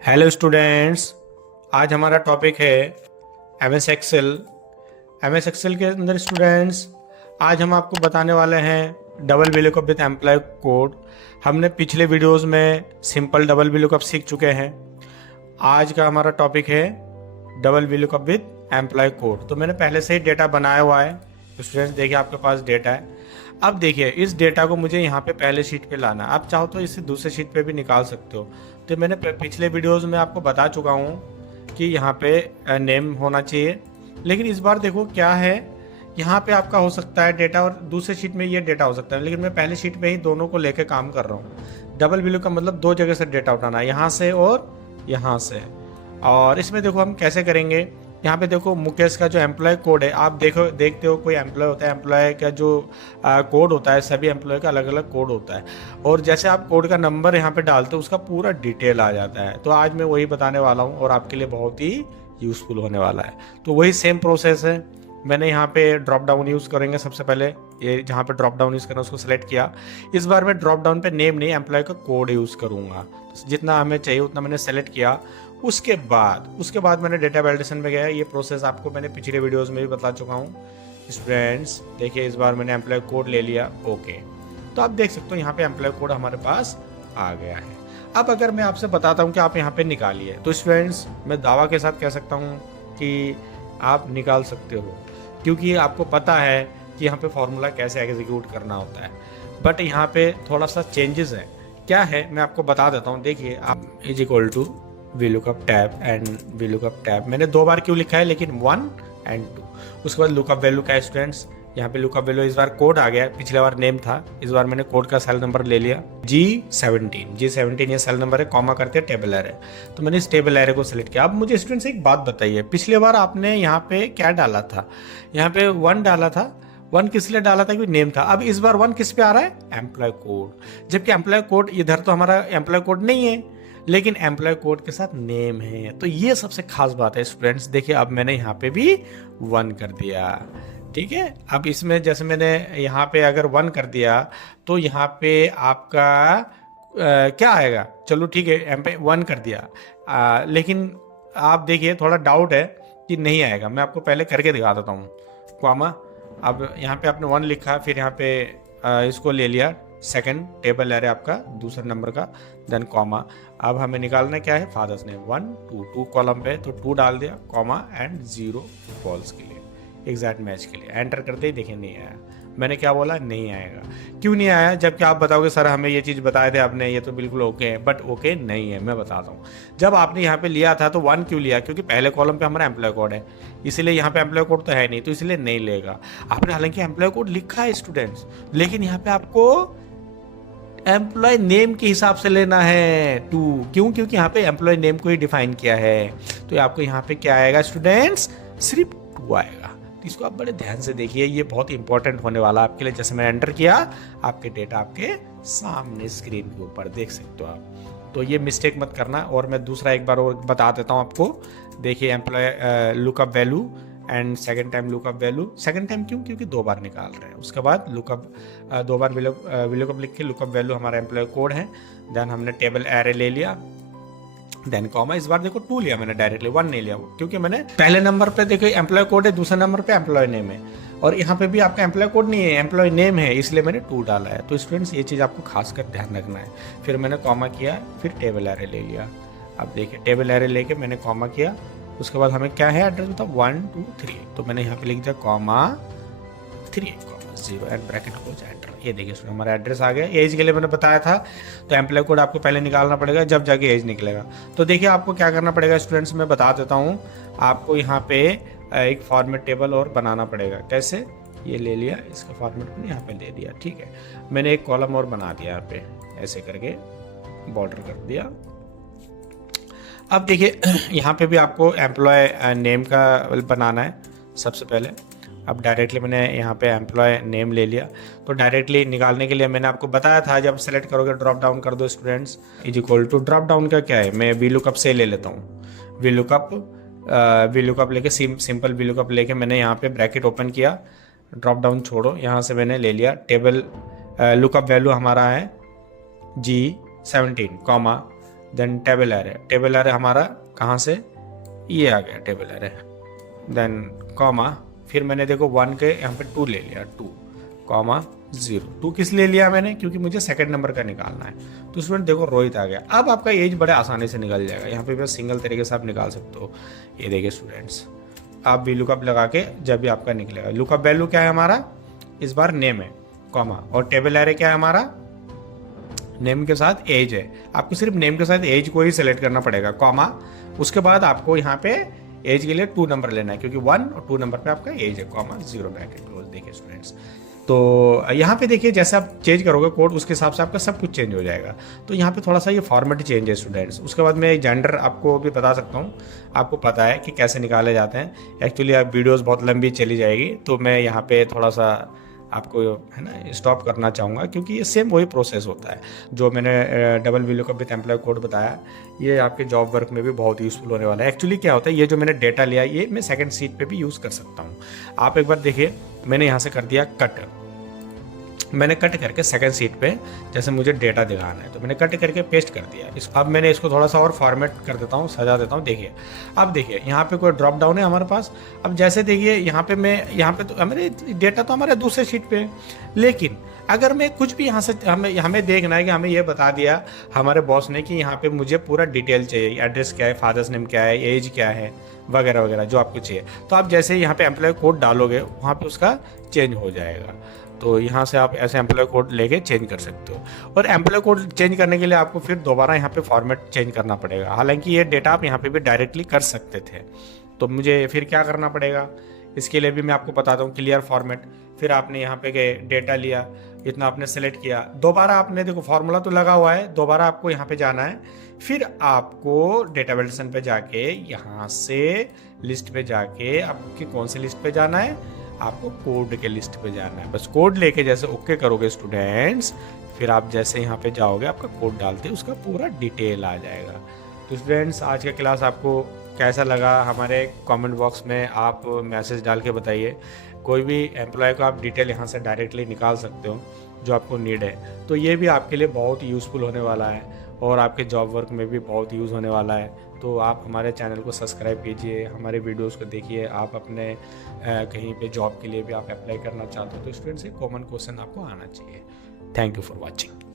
Hello students. आज हमारा topic है एमएस एक्सेल। एमएस एक्सेल के अंदर स्टूडेंट्स आज हम आपको बताने वाले हैं double V lookup with employee code. हमने पिछले वीडियोस में सिंपल डबल वीलुकअप सीख चुके हैं। आज का हमारा टॉपिक है double V lookup with employee code. तो मैंने पहले से ही डेटा बनाया हुआ है। तो स्टूडेंट्स देखिए आपके पास डेटा है। अब देखिए इस डेटा को मुझे यहाँ पे पहले शीट पे लाना है। आप चाहो तो इसे दूसरे शीट पे भी निकाल सकते हो। तो मैंने पिछले वीडियोस में आपको बता चुका हूँ कि यहाँ पे नेम होना चाहिए, लेकिन इस बार देखो क्या है, यहाँ पे आपका हो सकता है डेटा और दूसरे शीट में ये डेटा हो सकता है, लेकिन मैं पहले शीट में ही दोनों को लेके काम कर रहा हूँ। डबल वैल्यू का मतलब दो जगह से डेटा उठाना है, यहाँ से और यहाँ से। और इसमें देखो हम कैसे करेंगे। यहाँ पे देखो मुकेश का जो एम्प्लॉय कोड है, आप देखते हो कोई एम्प्लॉय होता है, एम्प्लॉय का जो कोड होता है, सभी एम्प्लॉय का अलग अलग कोड होता है। और जैसे आप कोड का नंबर यहाँ पे डालते हो उसका पूरा डिटेल आ जाता है। तो आज मैं वही बताने वाला हूँ और आपके लिए बहुत ही यूजफुल होने वाला है। तो वही सेम प्रोसेस है। मैंने यहाँ पे ड्रॉप डाउन यूज़ करेंगे। सबसे पहले ये जहाँ पे ड्रॉप डाउन यूज़ करना उसको सेलेक्ट किया। इस बार मैं ड्रॉप डाउन पे नेम नहीं, एम्प्लॉय का कोड यूज़ करूँगा। जितना हमें चाहिए उतना मैंने सेलेक्ट किया। उसके बाद मैंने डेटा वैलिडेशन में गया। ये प्रोसेस आपको मैंने पिछले वीडियोस में भी बता चुका हूँ। स्टूडेंट्स देखिए इस बार मैंने एम्प्लॉय कोड ले लिया। ओके, तो आप देख सकते हो यहाँ पे एम्प्लॉय कोड हमारे पास आ गया है। अब अगर मैं आपसे बताता हूँ कि आप यहाँ पे निकालिए, तो स्टूडेंट्स मैं दावा के साथ कह सकता हूँ कि आप निकाल सकते हो, क्योंकि आपको पता है कि यहाँ पे फॉर्मूला कैसे एग्जीक्यूट करना होता है। बट यहाँ पे थोड़ा सा चेंजेस है। क्या है मैं आपको बता देता हूँ। देखिए आप is equal to VLOOKUP tab and VLOOKUP tab मैंने दो बार क्यों लिखा है, लेकिन 1 और 2। उसके बाद लुकअप वैल्यू का है स्टूडेंट्स। यहाँ पे लुकअप वैल्यू इस बार कोड आ गया, पिछले बार नेम था, इस बार मैंने कोड का सेल नंबर ले लिया G17 ये सेल नंबर है, कॉमा करते टेबल एरे। तो मैंने इस टेबल एरे को सिलेक्ट किया। अब मुझे स्टूडेंट्स एक बात बताइए, पिछले बार आपने यहाँ पे क्या डाला था? यहाँ पे 1 डाला था। 1 किस लिए डाला था? क्योंकि नेम था। अब इस बार 1 किस पे आ रहा है? Employee code. जबकि एम्प्लॉय कोड इधर तो हमारा एम्प्लॉय कोड नहीं है, लेकिन एम्प्लॉय कोड के साथ नेम है। तो ये सबसे खास बात है स्टूडेंट्स। देखिए अब मैंने यहाँ पे भी 1 कर दिया, ठीक है। अब इसमें जैसे मैंने यहाँ पे अगर 1 कर दिया तो यहाँ पे आपका क्या आएगा? चलो ठीक है, एम पे 1 कर दिया, लेकिन आप देखिए थोड़ा डाउट है कि नहीं आएगा। मैं आपको पहले करके दिखा देता हूँ। कॉमा, अब यहाँ पे आपने 1 लिखा, फिर यहाँ पे इसको ले लिया सेकंड टेबल एरे आपका दूसरे नंबर का, देन कॉमा। अब हमें निकालना क्या है? फादर्स नेम 1 2 कॉलम पे, तो 2 डाल दिया, कॉमा एंड 0 फॉल्स के लिए, एग्जैक्ट मैच के लिए। एंटर करते ही देखिए नहीं आया। मैंने क्या बोला? नहीं आएगा। क्यों नहीं आया? जबकि आप बताओगे सर हमें ये चीज़ बताए थे आपने, ये तो बिल्कुल ओके है। बट ओके नहीं है, मैं बताता हूँ। जब आपने यहाँ पे लिया था तो 1 क्यों लिया? क्योंकि पहले कॉलम पे हमारा एम्प्लॉय कोड है, इसीलिए यहाँ पे एम्प्लॉय कोड तो है नहीं, तो इसलिए नहीं लेगा। आपने हालांकि एम्प्लॉय कोड लिखा है स्टूडेंट्स, लेकिन यहाँ पे आपको एम्प्लॉय नेम के हिसाब से लेना है 2। क्यों? क्योंकि यहाँ पे एम्प्लॉय नेम को ही डिफाइन किया है। तो आपको यहाँ पे क्या आएगा स्टूडेंट्स? सिर्फ 2 आएगा। तो इसको आप बड़े ध्यान से देखिए, ये बहुत इंपॉर्टेंट होने वाला है आपके लिए। जैसे मैंने एंटर किया, आपके डेटा आपके सामने स्क्रीन के ऊपर देख सकते हो आप। तो ये मिस्टेक मत करना। और मैं दूसरा एक बार और बता देता हूँ आपको। देखिए employee lookup value and second time lookup value. Second time क्यों? क्योंकि 2 बार निकाल रहे हैं। उसके बाद लुकअप 2 बार विलुकअप लिख के लुकअप वैल्यू हमारा एम्प्लॉय कोड है। देन हमने टेबल एरे ले लिया, देन कॉमा। इस बार देखो 2 लिया मैंने, डायरेक्टली 1 नहीं लिया, क्योंकि मैंने पहले नंबर पे देखो एम्प्लॉय कोड है, दूसरे नंबर पे एम्प्लॉय नेम है, और यहाँ पे भी आपका एम्प्लॉय कोड नहीं है, एम्प्लॉय नेम है, इसलिए मैंने 2 डाला है। तो स्टूडेंट्स ये चीज़ आपको खासकर ध्यान रखना है। फिर मैंने कॉमा किया, फिर टेबल एरे ले लिया। अब देखिए टेबल एरे लेके मैंने कॉमा किया। उसके बाद हमें क्या है एड्रेस बताओ? 1 2 3। तो मैंने यहाँ पे लिख दिया comma 3 comma 0 and bracket close, enter. ये देखिए हमारा एड्रेस आ गया। एज के लिए मैंने बताया था, तो एम्प्लॉय कोड आपको पहले निकालना पड़ेगा, जब जाके एज निकलेगा। तो देखिए आपको क्या करना पड़ेगा स्टूडेंट्स, मैं बता देता हूँ आपको। यहाँ पे एक फॉर्मेट टेबल और बनाना पड़ेगा। कैसे? ये ले लिया, इसका फॉर्मेट मैंने यहाँ पे दे दिया, ठीक है। मैंने एक कॉलम और बना दिया यहाँ पे, ऐसे करके बॉर्डर कर दिया। अब देखिए यहाँ पे भी आपको एम्प्लॉय नेम का बनाना है सबसे पहले। अब डायरेक्टली मैंने यहाँ पे एम्प्लॉय नेम ले लिया। तो डायरेक्टली निकालने के लिए मैंने आपको बताया था, जब सेलेक्ट करोगे ड्रॉप डाउन कर दो students. Is equal to drop down का क्या है? मैं VLOOKUP से ले लेता हूँ। VLOOKUP लेके सिंपल VLOOKUP लेके मैंने यहाँ पे ब्रैकेट ओपन किया। ड्रॉप डाउन छोड़ो, यहाँ से मैंने ले लिया टेबल लुकअप वैल्यू हमारा है G17 comma then table array, table array हमारा कहाँ से, ये आ गया टेबल एरे, देन कॉमा, फिर मैंने देखो 1 के यहाँ पे 2 ले लिया, 2 कॉमा 0, 2 किस ले लिया मैंने, क्योंकि मुझे सेकंड नंबर का निकालना है। तो स्टूडेंट देखो रोहित आ गया। अब आपका एज बड़े आसानी से निकल जाएगा, यहाँ पे बस सिंगल तरीके से आप निकाल सकते हो। ये देखिए स्टूडेंट्स, आप भी लुकअप लगा के जब भी आपका निकलेगा, लुकअप वैल्यू क्या है हमारा, इस बार नेम है, कॉमा, और टेबल एरे क्या है हमारा, नेम के साथ एज है। आपको सिर्फ नेम के साथ एज को ही सिलेक्ट करना पड़ेगा, कॉमा, उसके बाद आपको यहाँ पे एज के लिए 2 नंबर लेना है, क्योंकि 1 और 2 नंबर पे आपका एज है, कॉमा 0 ब्रैकेट क्लोज। देखिए स्टूडेंट्स, तो यहाँ पे देखिए जैसे आप चेंज करोगे कोड, उसके हिसाब से आपका सब कुछ चेंज हो जाएगा। तो यहाँ पे थोड़ा सा ये फॉर्मेट चेंज है स्टूडेंट्स। उसके बाद मैं जेंडर आपको भी बता सकता हूँ, आपको पता है कि कैसे निकाले जाते हैं। एक्चुअली आप वीडियोस बहुत लंबी चली जाएगी, तो मैं यहाँ पे थोड़ा सा आपको है ना स्टॉप करना चाहूँगा, क्योंकि ये सेम वही प्रोसेस होता है जो मैंने double VLOOKUP with employee code बताया। ये आपके जॉब वर्क में भी बहुत यूज़फुल होने वाला है। एक्चुअली क्या होता है, ये जो मैंने डेटा लिया ये मैं सेकंड शीट पे भी यूज़ कर सकता हूँ। आप एक बार देखिए, मैंने यहाँ से कर दिया कट, मैंने कट करके सेकंड शीट पे जैसे मुझे डेटा दिखाना है तो मैंने कट करके पेस्ट कर दिया। अब मैंने इसको थोड़ा सा और फॉर्मेट कर देता हूँ, सजा देता हूँ। देखिए अब देखिए यहाँ पे कोई ड्रॉप डाउन है हमारे पास। अब जैसे देखिए यहाँ पे तो हमारे डेटा तो हमारे दूसरे शीट पे है, लेकिन अगर मैं कुछ भी यहाँ से हमें देखना है कि हमें ये बता दिया हमारे बॉस ने कि यहाँ पे मुझे पूरा डिटेल चाहिए, एड्रेस क्या है, फादर्स नेम क्या है, एज क्या है, वगैरह वगैरह जो आपको चाहिए। तो आप जैसे यहाँ पे एम्प्लॉय कोड डालोगे वहाँ पे उसका चेंज हो जाएगा। तो यहाँ से आप ऐसे एम्प्लॉय कोड लेके चेंज कर सकते हो। और एम्प्लॉय कोड चेंज करने के लिए आपको फिर दोबारा यहाँ पे फॉर्मेट चेंज करना पड़ेगा। हालांकि ये डेटा आप यहाँ पे भी डायरेक्टली कर सकते थे, तो मुझे फिर क्या करना पड़ेगा, इसके लिए भी मैं आपको बताता हूँ। क्लियर फॉर्मेट, फिर आपने यहाँ पे गए डेटा लिया, इतना आपने सेलेक्ट किया, दोबारा आपने देखो फॉर्मूला तो लगा हुआ है, दोबारा आपको यहाँ पे जाना है, फिर आपको डेटाबेस पे जाके यहाँ से लिस्ट पे जाके आपकी कौन सी लिस्ट पे जाना है, आपको कोड के लिस्ट पे जाना है। बस कोड लेके जैसे ओके करोगे स्टूडेंट्स, फिर आप जैसे यहाँ पे जाओगे आपका कोड डालते उसका पूरा डिटेल आ जाएगा। तो स्टूडेंट्स आज का क्लास आपको कैसा लगा, हमारे कमेंट बॉक्स में आप मैसेज डाल के बताइए। कोई भी एम्प्लॉय को आप डिटेल यहाँ से डायरेक्टली निकाल सकते हो जो आपको नीड है। तो ये भी आपके लिए बहुत यूज़फुल होने वाला है और आपके जॉब वर्क में भी बहुत यूज़ होने वाला है। तो आप हमारे चैनल को सब्सक्राइब कीजिए, हमारे वीडियोस को देखिए। आप अपने कहीं पे जॉब के लिए भी आप अप्लाई करना चाहते हो तो स्टूडेंट्स से कॉमन क्वेश्चन आपको आना चाहिए। Thank you for watching.